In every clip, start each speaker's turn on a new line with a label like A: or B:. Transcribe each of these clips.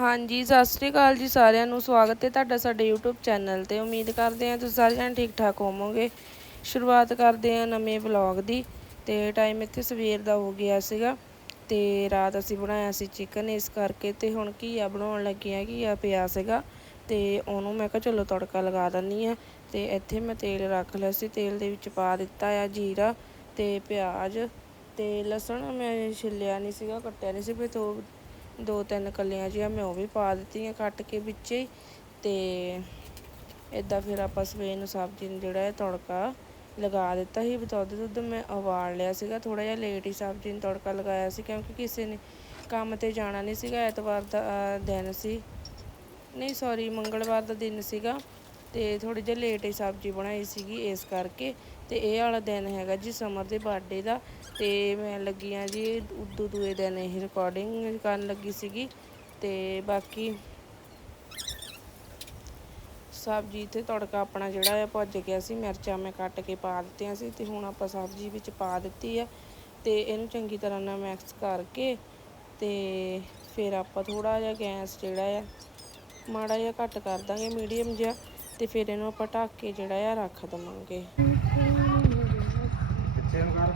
A: ਹਾਂਜੀ, ਸਤਿ ਸ੍ਰੀ ਅਕਾਲ ਜੀ ਸਾਰਿਆਂ ਨੂੰ। ਸਵਾਗਤ ਹੈ ਤੁਹਾਡਾ ਸਾਡੇ YouTube ਚੈਨਲ ਤੇ। ਉਮੀਦ ਕਰਦੇ ਹਾਂ ਤੁਸੀਂ ਸਾਰੇ ਜਣੇ ਠੀਕ ਠਾਕ ਹੋਵੋਗੇ। ਸ਼ੁਰੂਆਤ ਕਰਦੇ ਹਾਂ ਨਵੇਂ ਵਲੌਗ ਦੀ ਤੇ ਟਾਈਮ ਇੱਥੇ ਸਵੇਰ ਦਾ ਹੋ ਗਿਆ ਸੀਗਾ ਤੇ ਰਾਤ ਅਸੀਂ ਬਣਾਇਆ ਸੀ ਚਿਕਨ ਇਸ ਕਰਕੇ ਤੇ ਹੁਣ ਘੀਆ ਬਣਾਉਣ ਲੱਗੇ ਆ ਘੀਆ ਪਿਆ ਸੀਗਾ ਤੇ ਉਹਨੂੰ ਮੈਂ ਕਿਹਾ ਚਲੋ ਤੜਕਾ ਲਗਾ ਦਿੰਨੀ ਆ ਤੇ ਇੱਥੇ ਮੈਂ ਤੇਲ ਰੱਖ ਲਿਆ ਸੀ। ਤੇਲ ਦੇ ਵਿੱਚ ਪਾ ਦਿੱਤਾ ਆ ਜੀਰਾ ਤੇ ਪਿਆਜ਼ ਤੇ ਲਸਣ। ਮੈਂ ਛਿੱਲਿਆ ਨਹੀਂ ਸੀਗਾ, ਕੱਟਿਆ ਨਹੀਂ ਸੀ, ਫਿਰ ਤੋਂ ਦੋ ਤਿੰਨ ਕਲੀਆਂ ਜਿਹੀਆਂ ਮੈਂ ਉਹ ਵੀ ਪਾ ਦਿੱਤੀਆਂ ਕੱਟ ਕੇ ਵਿੱਚ ਹੀ। ਤੇ ਇਦਾਂ ਫਿਰ ਆਪਾਂ ਸਵੇਰ ਨੂੰ ਸਬਜ਼ੀ ਨੂੰ ਜਿਹੜਾ ਹੈ ਤੜਕਾ ਲਗਾ ਦਿੱਤਾ ਸੀ ਬਤੌਦ ਦੁੱਧ ਮੈਂ ਉਬਾਲ ਲਿਆ ਸੀਗਾ। ਥੋੜਾ ਜਿਹਾ ਲੇਟ ਹੀ ਸਬਜ਼ੀ ਨੂੰ ਤੜਕਾ ਲਗਾਇਆ ਸੀ ਕਿਉਂਕਿ ਕਿਸੇ ਨੇ ਕੰਮ ਤੇ ਜਾਣਾ ਨਹੀਂ ਸੀਗਾ। ਐਤਵਾਰ ਦਾ ਦਿਨ ਸੀ। ਨਹੀਂ ਸੌਰੀ ਮੰਗਲਵਾਰ ਦਾ ਦਿਨ ਸੀਗਾ ਤੇ ਥੋੜੀ ਜਿਹੀ ਲੇਟ ਹੀ ਸਬਜ਼ੀ ਬਣਾਈ ਸੀਗੀ ਇਸ ਕਰਕੇ। ਤੇ ਇਹ ਵਾਲਾ ਦਿਨ ਹੈਗਾ ਜੀ ਸਮਰ ਦੇ ਬਰਥਡੇ ਦਾ। ਤੇ ਮੈਂ ਲੱਗੀ ਆ ਜੀ ਉਦੋਂ ਦੂਏ ਦਿਨ ਇਹ ਰਿਕਾਰਡਿੰਗ ਕਰਨ ਲੱਗੀ ਸੀਗੀ ਤੇ ਬਾਕੀ ਸਬਜ਼ੀ ਇੱਥੇ ਤੜਕਾ ਆਪਣਾ ਜਿਹੜਾ ਆ ਭੁੱਜ ਗਿਆ ਸੀ, ਮਿਰਚਾਂ ਮੈਂ ਕੱਟ ਕੇ ਪਾ ਦਿੱਤੀਆਂ ਸੀ ਤੇ ਹੁਣ ਆਪਾਂ ਸਬਜ਼ੀ ਵਿੱਚ ਪਾ ਦਿੱਤੀ ਆ ਤੇ ਇਹਨੂੰ ਚੰਗੀ ਤਰ੍ਹਾਂ ਨਾਲ ਮਿਕਸ ਕਰਕੇ ਤੇ ਫਿਰ ਆਪਾਂ ਥੋੜਾ ਜਿਹਾ ਗੈਸ ਜਿਹੜਾ ਆ ਮਾੜਾ ਜਿਹਾ ਘੱਟ ਕਰ ਦਾਂਗੇ ਮੀਡੀਅਮ ਜਿਹਾ ਤੇ ਫਿਰ ਇਹਨੂੰ ਆਪਾਂ ਢੱਕ ਕੇ ਜਿਹੜਾ ਆ ਰੱਖ ਦਵਾਂਗੇ।
B: ਪਿੱਛੇ ਨੂੰ ਕਰ?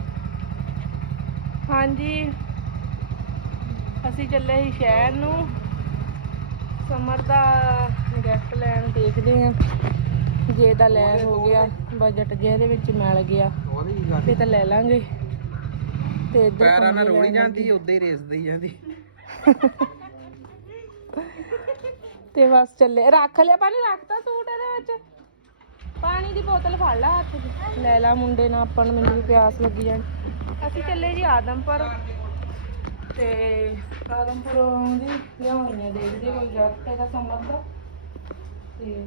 A: ਹਾਂਜੀ। ਅਸੀਂ ਚੱਲੇ ਸੀ ਸ਼ਹਿਰ ਨੂੰ। ਸਮਰ ਦਾ ਗਿਫਟ ਲੈਣ ਦੇਖਦੇ ਹਾਂ। ਜੇ ਤਾਂ ਲੈ ਹੋ ਗਿਆ ਬਜਟ ਜੇ ਇਹਦੇ ਵਿੱਚ ਮਿਲ ਗਿਆ ਫੇ ਤਾਂ ਲੈ ਲਾਂਗੇ। ਤੇ ਇੱਧਰ
B: ਪੈਰਾਂ ਨਾਲ
A: ਲੈਣ
B: ਜਾਂਦੀ। ਉਦਾਂ ਹੀ ਰੇਸਦੀ ਜਾਂਦੀ।
A: ਤੇ ਬਸ ਚੱਲੇ। ਰੱਖ ਲਿਆ ਪਾਣੀ ਰੱਖਤਾ ਸੂਟ ਇਹਦੇ ਵਿੱਚ? ਪਾਣੀ ਦੀ ਬੋਤਲ ਫੜ ਲੈ ਹੱਥ 'ਚ ਲੈ ਲਾ ਮੁੰਡੇ ਨਾਲ ਆਪਾਂ ਨੂੰ ਮੈਨੂੰ ਵੀ ਪਿਆਸ ਲੱਗੀ ਜਾਣ। ਅਸੀਂ ਚੱਲੇ ਜੀ ਆਦਮਪੁਰ। ਤੇ ਆਦਮਪੁਰੋਂ ਦੀ ਲਿਆਉਣੀ ਆ ਦੇਖਦੇ ਕੋਈ ਜੱਟ ਇਹਦਾ ਸਮਰ ਦਾ ਤੇ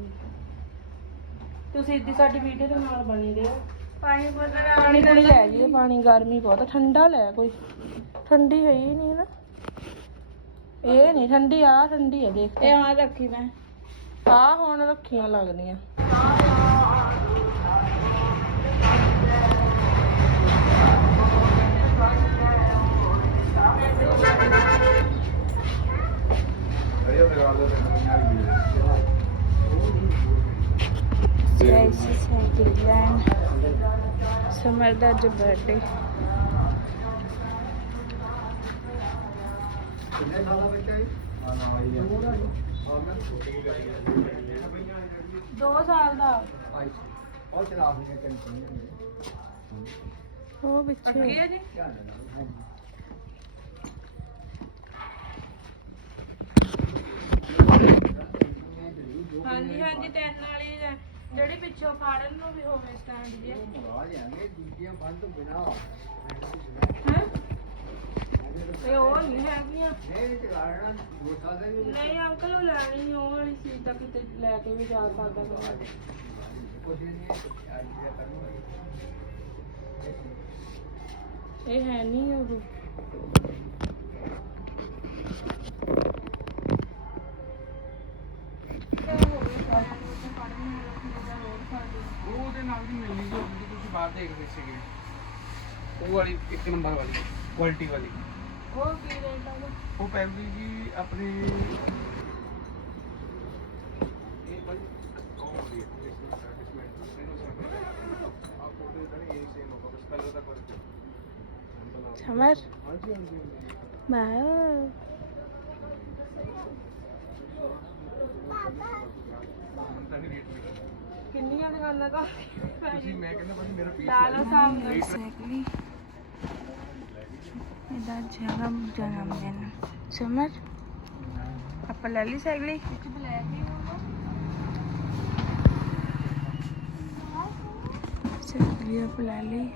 A: ਤੁਸੀਂ ਇੱਦੀ ਸਾਡੀ ਵੀਡੀਓ ਦੇ ਨਾਲ ਬਣੀ ਰਹੋ ਪਾਣੀ ਬੋਤਲ ਪਾਣੀ ਪੂਣੀ ਲੈ ਜੀ ਪਾਣੀ ਗਰਮੀ ਬਹੁਤ ਠੰਡਾ ਲੈ ਕੋਈ। ਠੰਡੀ ਹੈ ਹੀ ਨਹੀਂ ਨਾ। ਇਹ ਨਹੀਂ ਠੰਡੀ ਆ ਠੰਡੀ ਆ ਦੇਖ। ਇਹ ਹਾਂ ਰੱਖੀ ਮੈਂ। ਆ ਹੁਣ ਰੱਖੀਆਂ ਲੱਗਦੀਆਂ। ਸਮਰ ਦਾ ਅੱਜ ਬਰਥਡੇ ਦੋ ਸਾਲ ਦਾ। ਉਹ ਪਿੱਛੇ। ਜੀ। ਹਾਂਜੀ ਹਾਂਜੀ ਤਿੰਨ ਵਾਲੀ ਹੈ। ਜਿਹੜੀ ਪਿੱਛੋਂ ਫਾੜਨ ਨੂੰ ਵੀ ਹੋਵੇ ਸਟੈਂਡ ਜੀ। ਹੈ ਇਹ ਉਹ ਨਹੀਂ ਹੈਗੀਆਂ। ਨਹੀਂ ਅੰਕਲ ਉਹ ਲੈਣੀ ਉਹ ਵਾਲੀ ਸੀ ਤਾਂ ਕਿਤੇ ਲੈ ਕੇ ਵੀ ਜਾ ਸਕਦਾ ਬੰਦਾ ਇਹ ਹੈ ਨਹੀਂ ਉਹ।
B: ਉਹਦੇ ਨਾਲ ਦੀ ਮਿਲਣੀ ਜੋ ਜਿਹੜੀ ਤੁਸੀਂ ਬਾਹਰ ਦੇਖਦੇ ਸੀਗੇ ਉਹ ਵਾਲੀ ਇੱਕ ਨੰਬਰ ਵਾਲੀ ਕੁਆਲਿਟੀ ਵਾਲੀ
A: ਉਹ ਕੀ ਰੇਟ ਆ ਉਹਦਾ?
B: ਉਹ ਪੈਂਦੀ ਜੀ ਆਪਣੇ ਇਹ ਭਾਈ
A: ਕਿੰਨੀਆਂ ਦੁਕਾਨਾਂ ਤੋਂ
B: ਤੁਸੀਂ ਮੈਂ ਕਹਿੰਦਾ ਭਾਈ ਮੇਰਾ ਪੀਸ
A: ਡਾਲਾ ਸਾਹਿਬ ਦਾ
C: Exactly. ਇਹਦਾ ਜਗਾ ਜਨਮ ਦਿਨ। ਸਮਝ? ਆਪਾਂ ਲੈ ਲਈ ਸਾਈਕਲੀ?
A: ਵਿੱਚ ਬਲੈਕ ਹੀ ਹੋਊਗਾ।
C: ਸਾਈਕਲੀ ਆਪਾਂ ਲੈ ਲਈ।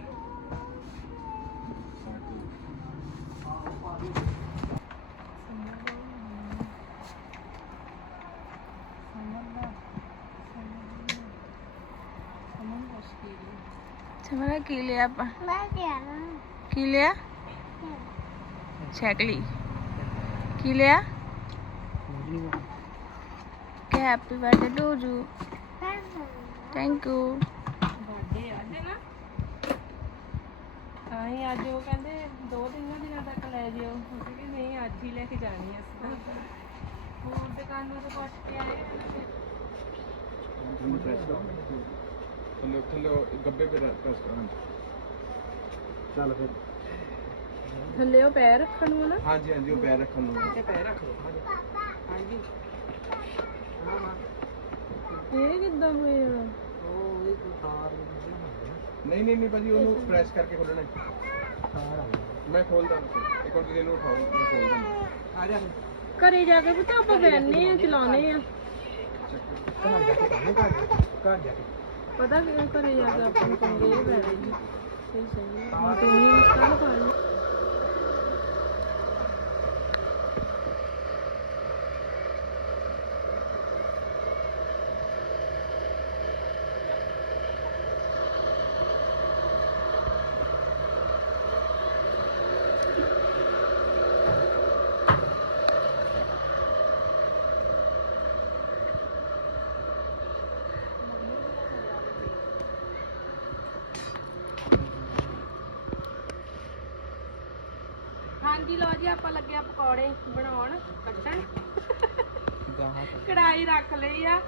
C: ਸਮਝ ਕੀ ਲਿਆ ਆਪਾਂ ਕੀ ਲਿਆ ਸਾਈਕਲੀ ਕੀ ਲਿਆ ਕਿ happy birthday to you thank you
A: birthday ਅੱਜ ਨਾ ਤਾਂ ਹੀ ਅੱਜ ਉਹ ਕਹਿੰਦੇ ਦੋ ਤਿੰਨ ਦਿਨਾਂ ਤੱਕ ਲੈ ਜਿਓ ਅਸੀਂ ਕਿ ਨਹੀਂ ਅੱਜ ਹੀ ਲੈ ਕੇ ਜਾਣੀ ਆ ਅਸੀਂ
C: ਹੋਰ ਦੁਕਾਨਾਂ ਤੋਂ ਪੁੱਛ ਕੇ ਆਏ
B: ਥੱਲੇ ਥੱਲੇ ਗੱਬੇ ਤੇ ਪ੍ਰੈਸ ਕਰੋ ਚੱਲ ਫਿਰ।
D: ਥੱਲੇ ਉਹ ਪੈਰ ਰੱਖਣ ਨੂੰ ਨਾ
B: ਹਾਂਜੀ ਹਾਂਜੀ ਉਹ ਪੈਰ ਰੱਖਣ ਨੂੰ
E: ਇਹ ਪੈਰ ਰੱਖ ਲਓ ਹਾਂਜੀ। ਹਾਂ ਮਾਂ
D: ਇਹ ਕਿੱਦਾਂ ਹੋਇਆ
E: ਉਹ ਇਹ ਤਾਰ
B: ਨਹੀਂ ਨਹੀਂ ਨਹੀਂ ਭਾਜੀ ਉਹਨੂੰ ਪ੍ਰੈਸ ਕਰਕੇ ਖੋਲਣਾ ਹੈ। ਮੈਂ ਖੋਲਦਾ ਇੱਕ ਵਾਰ ਤੁਸੀਂ ਇਹਨੂੰ ਉਠਾਓ ਮੈਂ ਖੋਲ ਦਿੰਦਾ
E: ਆ ਜਾ।
D: ਘਰੇ ਜਾ ਕੇ ਪਤਾ ਆਪਾਂ ਬੈਠਨੇ ਆ ਚਲਾਉਨੇ ਆ
E: ਘਰ ਜਾ ਕੇ ਘਰ ਜਾ ਕੇ।
D: ਪਤਾ ਕਿ ਘਰੇ ਜਾ ਕੇ ਆਪਾਂ ਨੂੰ ਪੰਗੇ ਪੈ ਰਹੇ ਜੀ ਸਹੀ ਸਹੀ ਆ। ਤੂੰ ਹੀ ਮੁਸਕਾਨ ਪਾ ਲਈ ਹਾਂਜੀ ਲੋ ਜੀ ਆਪਾਂ ਲੱਗੇ ਆ ਪਕੌੜੇ ਬਣਾਉਣ ਕੱਟਣ। ਕੜਾਈ ਰੱਖ ਲਈ ਆ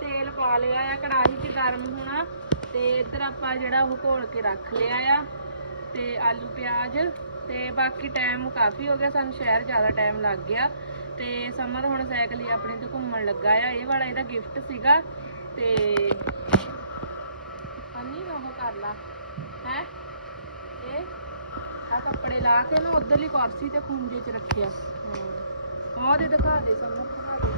D: ਤੇਲ ਪਾ ਲਿਆ ਆ ਕੜਾਈ 'ਚ ਗਰਮ ਹੋਣਾ ਤੇ ਇੱਧਰ ਆਪਾਂ ਜਿਹੜਾ ਉਹ ਘੋਲ ਕੇ ਰੱਖ ਲਿਆ ਆ ਤੇ ਆਲੂ ਪਿਆਜ਼ ਤੇ ਬਾਕੀ ਟਾਈਮ ਕਾਫੀ ਹੋ ਗਿਆ ਸਾਨੂੰ ਸ਼ਹਿਰ ਜ਼ਿਆਦਾ ਟਾਈਮ ਲੱਗ ਗਿਆ ਤੇ ਸਮਰ ਹੁਣ ਸਾਈਕਲ ਹੀ ਆਪਣੇ ਤੇ ਘੁੰਮਣ ਲੱਗਾ ਆ ਇਹ ਵਾਲਾ ਇਹਦਾ ਗਿਫਟ ਸੀਗਾ ਤੇ ਅੰਨੀ ਉਹ ਕਰ ਲਾ ਹੈ? ਇਹ ਆ ਕੱਪੜੇ ਲਾ ਕੇ ਨਾ ਉਧਰਲੀ ਕੁਰਸੀ ਤੇ ਖੁੰਝੇ 'ਚ ਰੱਖਿਆ। ਹਾਂ ਆਹ ਦੇ ਦਿਖਾ ਦੇ ਸਮਰ ਦਿਖਾ ਦੇ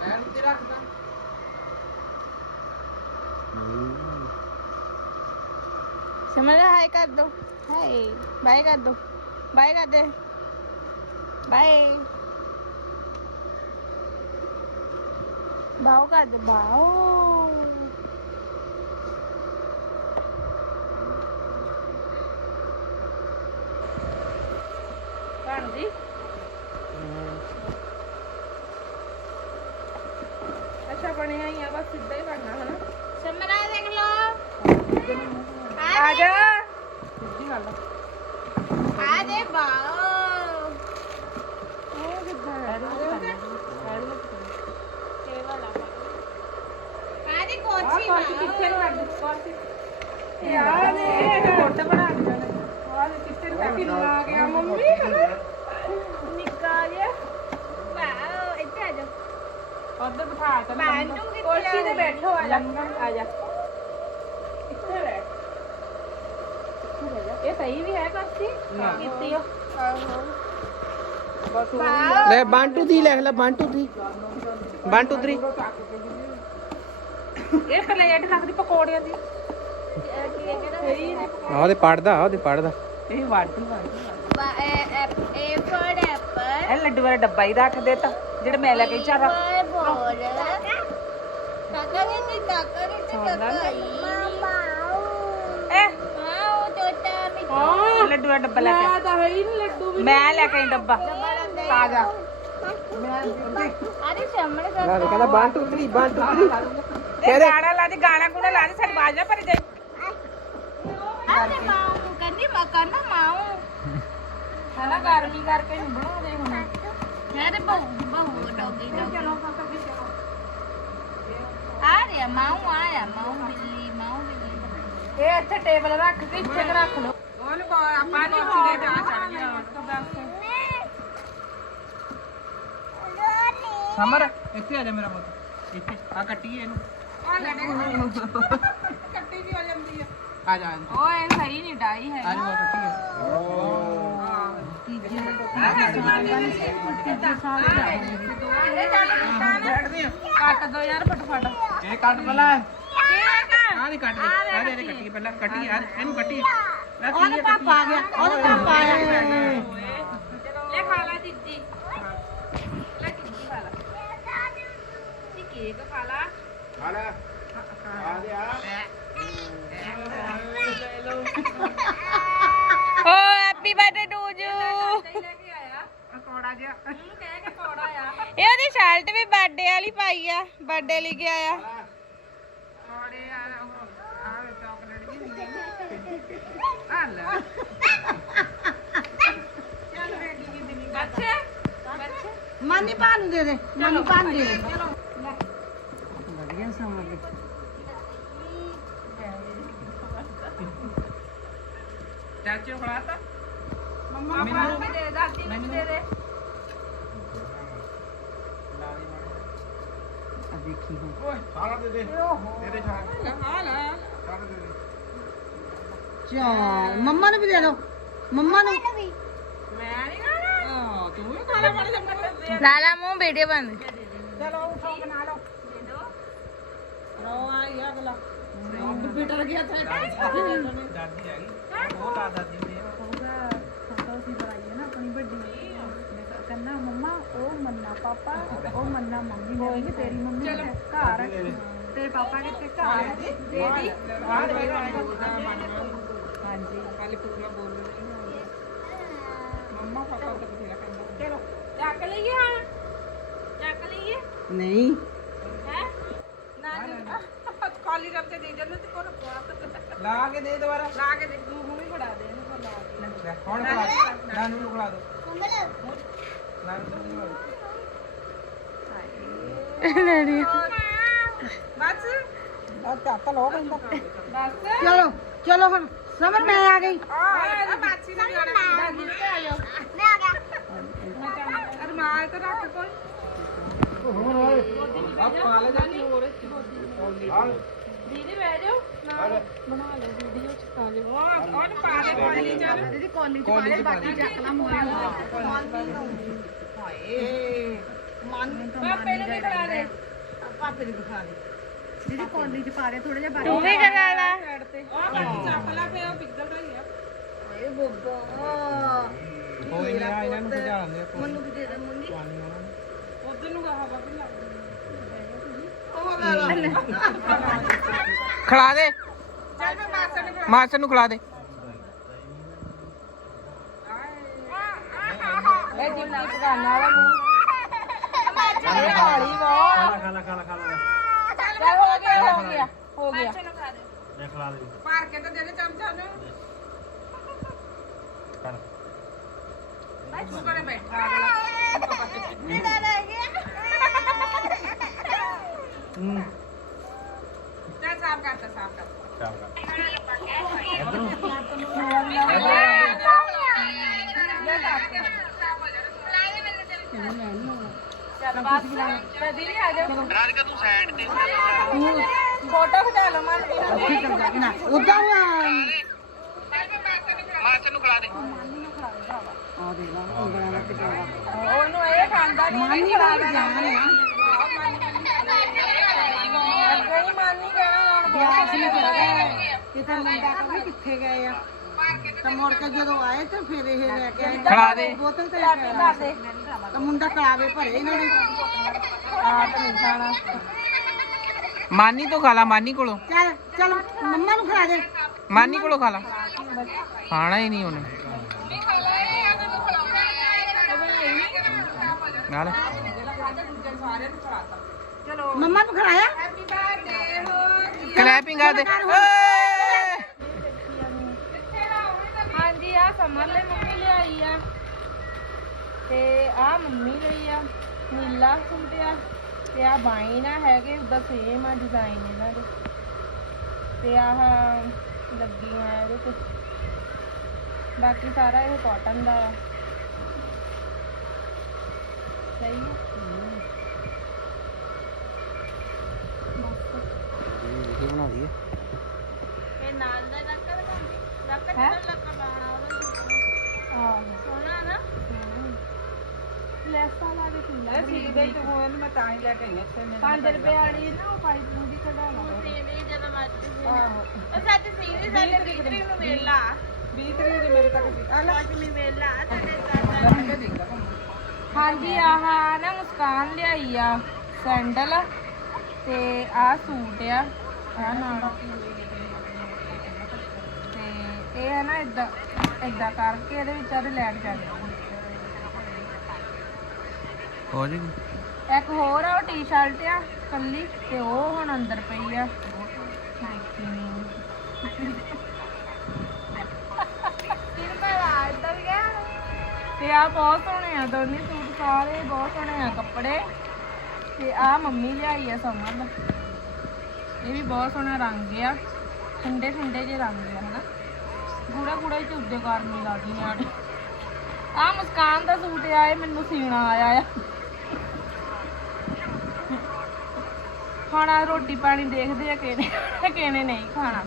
E: ਪੈਰ ਉੱਤੇ ਰੱਖਦਾ।
C: ਸਮਝ ਹਾਈ ਕਰ ਦੋ। ਹਾਈ ਬਾਏ ਕਰ ਦੋ। ਬਾਏ ਕਰ ਦੇ। ਬਾਏ। ਬਾਓ ਕਰ ਦੇ ਬਾਓ
D: ਬਣ ਜੀ ਅੱਛਾ ਬਣਿਆ ਹੀ ਆ ਬਸ ਸਿੱਧਾ ਹੀ ਬਣਨਾ ਹਨਾ
C: ਸਮਰਾ ਦੇਖ ਲੋ
D: ਆ ਜਾ
E: ਸਿੱਧੀ ਗੱਲ
C: ਆ ਦੇ ਬਾਓ
D: ਉਹ ਕਿੱਦਾਂ ਹੈ
C: ਇਹ ਵਾਲਾ ਆ ਦੇ
D: ਆ
C: ਕੋਚੀ
D: ਕੁਰਸੀ ਕਿੱਥੇ ਨੂੰ ਰੱਖ ਕੁਰਸੀ ਯਾਰ ਨੇ ਫੋਟੋ ਬਣਾ ਕੇ ਜਾਣਾ ਆ ਕਿੱਥੇ ਨੂੰ ਕਿੰਨਾ ਆ ਗਿਆ ਮੰਮੀ ਹਨਾ ਨਿੱਕਾ ਜਿਹਾ
C: ਵਾਓ ਇੱਥੇ ਆ ਜਾ
D: ਉੱਧਰ ਬਿਠਾ ਤਾ
C: ਬਾਂਟੂ ਕਿੱਥੇ
D: ਕੁਰਸੀ ਤੇ? ਬੈਠੋ ਆ ਜਾ। ਆ ਜਾ। ਇੱਥੇ ਬੈਠ। ਇਹ ਸਹੀ ਵੀ ਹੈ ਕੁਰਸੀ? ਕੀਤੀ ਹੋ ਬਸ ਉਹ
E: ਲੈ ਬੰਟੂ ਦੀ ਲਿਖ ਲੈ ਬੰਟੂ ਦੀ। ਬੰਟੂ ਦੀ।
D: ਇਹ ਪਲੇਟ ਲੱਗਦੀ ਪਕੌੜਿਆਂ ਦੀ।
E: ਆਹ ਤੇ ਪੜਦਾ ਆਹ ਤੇ ਪੜਦਾ।
D: ਇਹ ਵਾਢੀ ਵਾਢੀ
C: ਏ ਫॉर ਐਪਲ।
D: ਇਹ ਲੱਡੂ ਵਾਲਾ ਡੱਬਾ ਹੀ ਰੱਖ ਦੇ ਤਾ ਜਿਹੜੇ ਮੈਂ ਲੈ ਕੇ ਚਾਰਾ
C: ਤੇ ਤੇ
D: ਲੱਡੂ ਦਾ ਡੱਬਾ ਲੈ ਕੇ ਮੈਂ ਤਾਂ ਹੈ ਹੀ ਨਹੀਂ ਲੱਡੂ ਵੀ। ਮੈਂ ਲੈ ਕੇ ਆਈ ਡੱਬਾ। ਤਾਜ਼ਾ
C: ਅਰੇ ਸਾਹਮਣੇ ਕਾਕਾ।
E: ਕਹਿੰਦਾ ਬੰਟੂ ਦੀ ਬੰਟੂ
D: ਇਹ ਗਾਣਾ ਲਾ ਦੇ ਗਾਣਾ ਗੁਣਾ ਲਾ ਦੇ ਸਾਡੀ ਬਾਜ ਨਾ ਭਰ ਜਾਏ
C: ਅਰੇ ਮਾਂ ਕਹਿੰਦੀ ਮਾਂ ਕਹਿੰਦਾ ਮਾਂ
D: ਹਨਾ ਗਰਮੀ ਕਰਕੇ ਨਹੀਂ ਬਣਾਉਂਦੇ ਹੁਣ।
C: ਹੈ ਤੇ ਬਹੁ ਬਹੁ ਡੋਗੀ
D: ਚਲੋ ਵੀ ਚਲੋ
C: ਆ ਰਿਹਾ ਮਾਂ ਆਇਆ ਮਾਂ ਬਿੱਲੀ ਮਾਂ ਬਿੱਲੀ।
D: ਇਹ ਇੱਥੇ ਟੇਬਲ ਰੱਖ ਕੇ ਇੱਥੇ ਕੁ ਰੱਖ ਲਓ। ਉਹਨੂੰ ਆਪਾਂ ਨਹੀਂ ਚੀਰੇ ਜਾ ਚੜ ਗਿਆ
E: ਸਮਰ ਇੱਥੇ ਆ ਜਾ ਮੇਰਾ ਪੁੱਤ। ਇੱਥੇ ਆ ਕੱਟੀਏ ਇਹਨੂੰ।
D: ਕੱਟੀ ਵੀ ਹੋ ਜਾਂਦੀ ਆ।
E: ਆ ਜਾ
D: ਉਹ ਇਹ ਸਹੀ ਨਹੀਂ ਡਾਈ ਹੈ
E: ਆ ਜਾ ਕੱਟੀਏ
D: ਕੱਟ ਦੋ ਯਾਰ ਫਟਫਟ
E: ਇਹ ਕੱਟ ਪਹਿਲਾਂ। ਆਹ ਦੀ ਕੱਟ ਦੇ ਆਹ ਦੇ ਕੱਟੀ ਪਹਿਲਾਂ। ਕੱਟੀ ਆ ਇਹਨੂੰ ਕੱਟੀ ਉਹਦੇ ਪਾਪਾ ਆ। ਗਿਆ ਉਹਦੇ ਪਾਪਾ ਆਇਆ
D: ਲੈ ਖਾ ਲਾ ਜੀਜੀ ਲੈ ਜੀਜੀ ਖਾ ਲਾ ਇਹ ਕੇਕ ਖਾ ਲਾ
B: ਆ। ਲੈ ਆ ਦੇ ਆ
C: ਓ ਹੈਪੀ ਬਰਥਡੇ
E: ਕੋੜਾ ਜਿਹਾ
D: ਉਹਨੂੰ ਕਹਿ ਕੇ ਕੋੜਾ ਆ।
C: ਇਹ ਉਹਦੀ ਸ਼ਰਟ ਵੀ ਬਰਥਡੇ ਵਾਲੀ ਪਾਈ ਆ ਬਰਥਡੇ ਲਈ ਗਿਆ ਆ।
E: ਕੋੜੇ ਆ ਉਹ ਆ ਚਾਕਲੇਟ ਜੀ ਹੁੰਦੀ ਆ। ਲੈ। ਚੱਲ ਰੈਡੀ ਮਾਨੀ ਭਾ ਨੂੰ ਦੇ ਦੇ ਮਾਨੀ ਭਾ ਨੂੰ ਦੇ ਦੇ। ਵਧੀਆ ਸਮਾਂ ਦੇ
F: ਚਾਚੇ ਨੂੰ ਖੜਾਤਾ
D: ਮੰਮਾ ਨੂੰ ਵੀ ਦੇ ਦਾਦੀ ਨੂੰ ਵੀ ਦੇ ਦੇ।
E: ਆ ਦੇਖੀ ਹੁਣ।
G: ਸਾਰਾ ਦੇ ਦੇ ਦੇ। ਦੇ ਸਾਰਾ
F: ਆ। ਲੈ
G: ਸਾਰਾ ਦੇ ਦੇ।
E: ਚਾਰ ਮੰਮਾ ਨੂੰ ਵੀ ਦੇ ਦਿਓ ਮੰਮਾ ਨੂੰ।
F: ਮੈਂ ਨਹੀਂ ਖਾਣਾ। ਹਾਂ ਤੂੰ ਵੀ ਖਾ ਲੈ। ਮਾੜੀ ਜੰਮਾ
D: ਲਾਲਾ ਮੂੰਹ ਵੀਡੀਓ ਬੰਦ।
F: ਚਲੋ ਉਠੋ ਬਣਾ ਲਓ। ਰੋ ਆਈ ਅਗਲਾ। ਬਿਟਰ ਗਿਆ ਤੇ। ਦਾਦੀ ਆ ਗਈ। ਉਹ ਲਾ ਦਾਦੀ ਦੇ
H: ਕਹਿੰਦਾ ਮੰਮਾ ਉਹ ਮੰਨਾ ਪਾਪਾ ਉਹ ਮੰਨਾ ਮੰਮੀ ਹੋਏਗੀ ਤੇਰੀ ਮੰਮੀ ਕਿੱਥੇ? ਘਰ ਤੇਰੇ ਪਾਪਾ ਕਿੱਥੇ ਘਰ
F: ਦੇਦੀ ਆ ਦੇ ਹਾਂਜੀ ਕੱਲ ਪੂਰਾ ਬੋਲ ਰਹੀ ਮੰਮਾ ਪਾਪਾ ਤਾਂ ਬਥੇਰਾ ਕਹਿੰਦਾ ਚਲੋ
D: ਚੱਕ ਲਈਏ ਹੁਣ ਚੱਕ ਲਈਏ
E: ਨਹੀਂ
D: ਹੈ
F: ਖਾਲੀ ਰੱਬ ਤੇ ਦੇ ਜਾਂਦੇ ਤੇ ਕੋਲ ਲਾ ਕੇ ਦੇ ਦੁਬਾਰਾ ਲਾ ਕੇ ਦੇ ਤੂੰ ਮੂੰਹ ਵੀ ਫੜਾ ਦੇ ਇਹਨੂੰ ਕੋਲ ਲਾ ਕੇ ਹੁਣ ਖਿਲਾ ਦੇ ਨਾਨੂ ਨੂੰ ਖਿਲਾ ਦੋ ਨਾਨੂ ਨੂੰ ਦੋ
D: ਡੈਡੀ
F: ਬਸ ਆ ਚੱਕ ਲੋ ਕਹਿੰਦਾ ਬਸ
E: ਚਲੋ ਚਲੋ ਹੁਣ ਸਮਰ ਮੈਂ ਆ ਗਈ
F: ਆ ਦਾ ਗਾਣਾ
D: ਦਾਦੀ ਤੇ ਆ ਜਾਓ
F: ਅਰਮਾਲ ਤੇ ਰੱਖ ਕੋਈ ਆ ਪਾ ਲੈ ਜਾਂਦੀ ਹੋਰ
D: ਦੀਦੀ ਬਹਿ ਜਾਓ ਨਾਲ ਬਣਾ ਲਓ ਵੀਡੀਓ ਚ ਪਾ ਲਿਓ
F: ਉਹ ਉਹਨੂੰ ਪਾ ਦੇ ਕੋਲੀ ਚੱਲ
H: ਦੀਦੀ ਕੋਲੀ ਚ ਪਾਲੇ ਬਾਕੀ ਚੱਕ ਲਾ ਮੋਰੇ
F: ਹਾਏ ਮਨ
D: ਪਾਪੇ ਨੂੰ ਵੀ ਖਿਲਾ ਦੇ।
F: ਪਾਪੇ ਨੂੰ ਦਿਖਾ ਦੇ।
H: ਦੀਦੀ ਕੋਲੀ ਚ ਪਾ ਦੇ ਥੋੜਾ ਜਿਹਾ
D: ਤੂੰ ਵੀ ਕਰਾ ਲਾ।
F: ਉਹ ਬਾਕੀ ਚੱਕ ਲੈ ਫੇ ਉਹ ਪਿੱਗਲ ਰਹੀ ਆ।
E: ਏ ਬੱਬਾ।
F: ਕੋਈ ਨਹੀਂ ਆ ਇਹਨਾਂ ਨੂੰ ਭਜਾ ਲੈਂਦੇ
E: ਮੈਨੂੰ ਵੀ ਦੇ ਦੇ ਮੁੰਡੀ
F: ਉਧਰ ਨੂੰ ਹਵਾ ਵੀ ਲੱਗ
E: ਉਹ ਲੈ ਲਾ।
I: ਖਿਲਾ ਦੇ।
F: ਚੱਲ ਮੈਂ ਮਾਸਾ ਨੂੰ
I: ਮਾਸਟਰ ਨੂੰ ਖਿਲਾ ਦੇ।
D: ਇਹ ਜਿੰਨੀ ਪਕਾਨਾ ਵਾਲਾ ਮੂੰਹ। ਇਹ ਹਾਲੀ ਵਾ
J: ਖਾਲਾ ਖਾਲਾ ਖਾਲਾ
D: ਚੱਲ ਹੋ ਗਿਆ ਹੋ ਗਿਆ ਹੋ ਗਿਆ
J: ਮੈਂ ਖਿਲਾ ਦੇ
F: ਪਾਰ ਕੇ ਤਾਂ ਦੇ ਦੇ ਚਮਚਾ ਨੂੰ
J: ਕਰ
F: ਤੂੰ ਕਰੇ ਬੈਠਾ ਅਗਲਾ ਚੱਲ ਸਾਫ਼ ਕਰਤਾ ਸਾਫ਼ ਕਰਤਾ
J: ਸ਼ਾਮ ਕਰ
D: ਚੱਲ ਬਸ ਤੇ ਦੀਦੀ ਆ ਜਾਓ। ਰਾਧਿਕਾ ਤੂੰ ਸਾਈਡ ਤੇ। ਫੋਟੋ ਖਿਚਾ ਲਓ ਮਨ
E: ਨਾ। ਉਦਾਂ
I: ਮਾਸਟਰ ਨੂੰ ਖਿਲਾ ਦੇ।
E: ਆ ਦੇ ਲਾ ਉਂਗਲਾਂ ਨਾਲ ਟਿਕਾਵਾ
D: ਉਹਨੂੰ ਇਹ ਖਾਂਦਾ ਨਹੀਂ
E: ਮਾਨੀ ਵਾਲ ਜਾਣ ਆ।
D: ਅੱਗੇ ਨਹੀਂ ਮੰਨ ਨਹੀਂ ਕਹਿਣਾ ਹੁਣ
E: ਨੂੰ ਚੜ ਗਏ ਕਿਤੇ ਮੁੰਡਾ ਕਹਿੰਦਾ ਕਿੱਥੇ ਗਏ ਆ। ਤਾਂ ਮੁੜ ਕੇ ਜਦੋਂ ਆਏ ਤਾਂ ਫਿਰ ਇਹ ਲੈ ਕੇ ਆਏ।
I: ਖਿਲਾ ਦੇ।
E: ਬੋਤਲ ਤੇ ਲੈ ਕੇ ਆਏ। ਤਾਂ ਮੁੰਡਾ ਕਲਾਵੇ ਭਰੇ ਇਹਨਾਂ ਨੇ
D: ਆਪ ਨਹੀਂ ਖਾਣਾ।
I: ਮਾਨੀ ਤੋਂ ਖਾ ਲਾ ਮਾਨੀ ਕੋਲੋਂ।
E: ਚੱਲ ਚੱਲ ਮੰਮਾ ਨੂੰ ਖਿਲਾ ਦੇ।
I: ਮਾਨੀ ਕੋਲੋਂ ਖਾ ਲਾ। ਖਾਣਾ ਹੀ ਨਹੀਂ ਉਹਨੇ। ਨਾਲ।
E: ਮੰਮਾ ਨੂੰ ਖਿਲਾਇਆ
F: ਹੈਪੀ ਬਰਥਡੇ ਹੋ
I: ਕਲੈਪਿੰਗ ਕਰ ਦੇ ਓਏ!
D: ਆ ਲਈ ਮੰਮੀ ਲਿਆਈ ਆ। ਤੇ ਆ ਮੰਮੀ ਲਈ ਆ ਨੀਲਾ ਸੂਟ ਆ ਤੇ ਆ ਬਾਈ ਨਾ ਹੈਗੇ ਉਹਦਾ ਸੇਮ ਆ ਡਿਜ਼ਾਈਨ ਇਹਨਾਂ ਦੇ। ਤੇ ਆਹ ਲੱਗੀਆਂ ਇਹਦੇ ਤੇ। ਬਾਕੀ ਸਾਰਾ ਇਹ ਕਾਟਨ ਦਾ ਆ। ਸਹੀ ਹੈ।
I: ਬਣਾ ਦਈਏ
D: ਇਹ ਨਾਲ ਦਾ ਲੱਕੜ ਦਾ ਲੱਕੜ ਦਾ ਸੋਹਣਾ ਨਾ? ਲੈਸਾਂ ਲਾ ਦੇ ਕਿੰਨਾ
F: ਠੀਕ ਹੈ ਤੂੰ ਇਹਨੂੰ ਮੈਂ ਤਾਂ ਹੀ ਲੈ ਕੇ ਆਈ ਇੱਥੇ ਮੈਂ
D: 5 ਰੁਪਏ ਵਾਲੀ ਨਾ ਉਹ ਪਾਈ ਪੂਰੀ ਕਢਾ ਲਾ ਸੀ ਨਹੀਂ ਜਦੋਂ ਮਰਜ਼ੀ ਆਹੋ। ਉਹ ਸੱਚ ਸੀ ਨਹੀਂ ਸਾਡੇ ਵਿਕਰੀ ਨੂੰ ਮੇਲਾ।
F: 20 ਤਰੀਕ ਦੇ ਮੇਰੇ ਤੱਕ ਦੀ ਆ ਲੈ
D: ਅਸਲੀ ਮੇਲਾ ਸਾਡੇ ਦਾਦਾ ਹਾਂਜੀ ਆਹ ਨਾ ਮੁਸਕਾਨ ਲਿਆਈ ਆ ਸੈਂਡਲ। ਤੇ ਆਹ ਸੂਟ ਆ ਆ ਨਾਲ। ਤੇ ਇਹ ਹੈ ਨਾ ਇਦਾਂ ਇਦਾਂ ਕਰਕੇ ਇਹਦੇ ਵਿੱਚ ਆਦੇ ਲੈਟ ਜਾਂਦੇ
I: ਹੋ ਜੇਗੀ
D: ਇੱਕ ਹੋਰ ਆ ਉਹ ਟੀ-ਸ਼ਰਟ ਆ ਕੱਲੀ ਤੇ ਉਹ ਹੁਣ ਅੰਦਰ ਪਈ ਆ। ਤੇ ਆ ਬਹੁਤ ਸੋਹਣੇ ਆ ਦੋਨੇ ਸੂਟ ਸਾਰੇ ਬਹੁਤ ਸੋਹਣੇ ਆ ਕੱਪੜੇ। ਤੇ ਆ ਮੰਮੀ ਲਿਆਈ ਆ ਸਮਰ ਦਾ ਇਹ ਵੀ ਬਹੁਤ ਸੋਹਣਾ ਰੰਗ ਆ ਠੰਡੇ ਠੰਡੇ ਜਿਹੇ ਰੰਗ ਆ। ਗੂੜਾ ਗੂੜਾ ਹੀ ਝੁੱਦੇ ਕਰਨੀ ਲੱਗਦੀ ਨਿਆਣੇ ਆ ਮੁਸਕਾਨ ਦਾ ਸੂਟ ਆ ਮੈਨੂੰ ਸੀਣਾ ਆਇਆ ਆ। ਖਾਣਾ ਰੋਟੀ ਪਾਣੀ ਦੇਖਦੇ ਆ ਕਿਹਨੇ ਕਿਹਨੇ ਨਹੀਂ ਖਾਣਾ।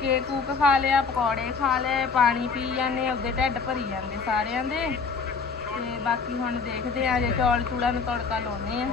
D: ਕੇਕ ਕੂਕ ਖਾ ਲਿਆ, ਪਕੌੜੇ ਖਾ ਲਏ, ਪਾਣੀ ਪੀ ਜਾਂਦੇ ਉਹਦੇ ਢਿੱਡ ਭਰੀ ਜਾਂਦੇ ਸਾਰਿਆਂ ਦੇ। ਤੇ ਬਾਕੀ ਹੁਣ ਦੇਖਦੇ ਆ, ਜੇ ਚੌਲ ਚੂੜਾਂ ਨੂੰ ਤੜਕਾ ਲਾਉਨੇ ਆ।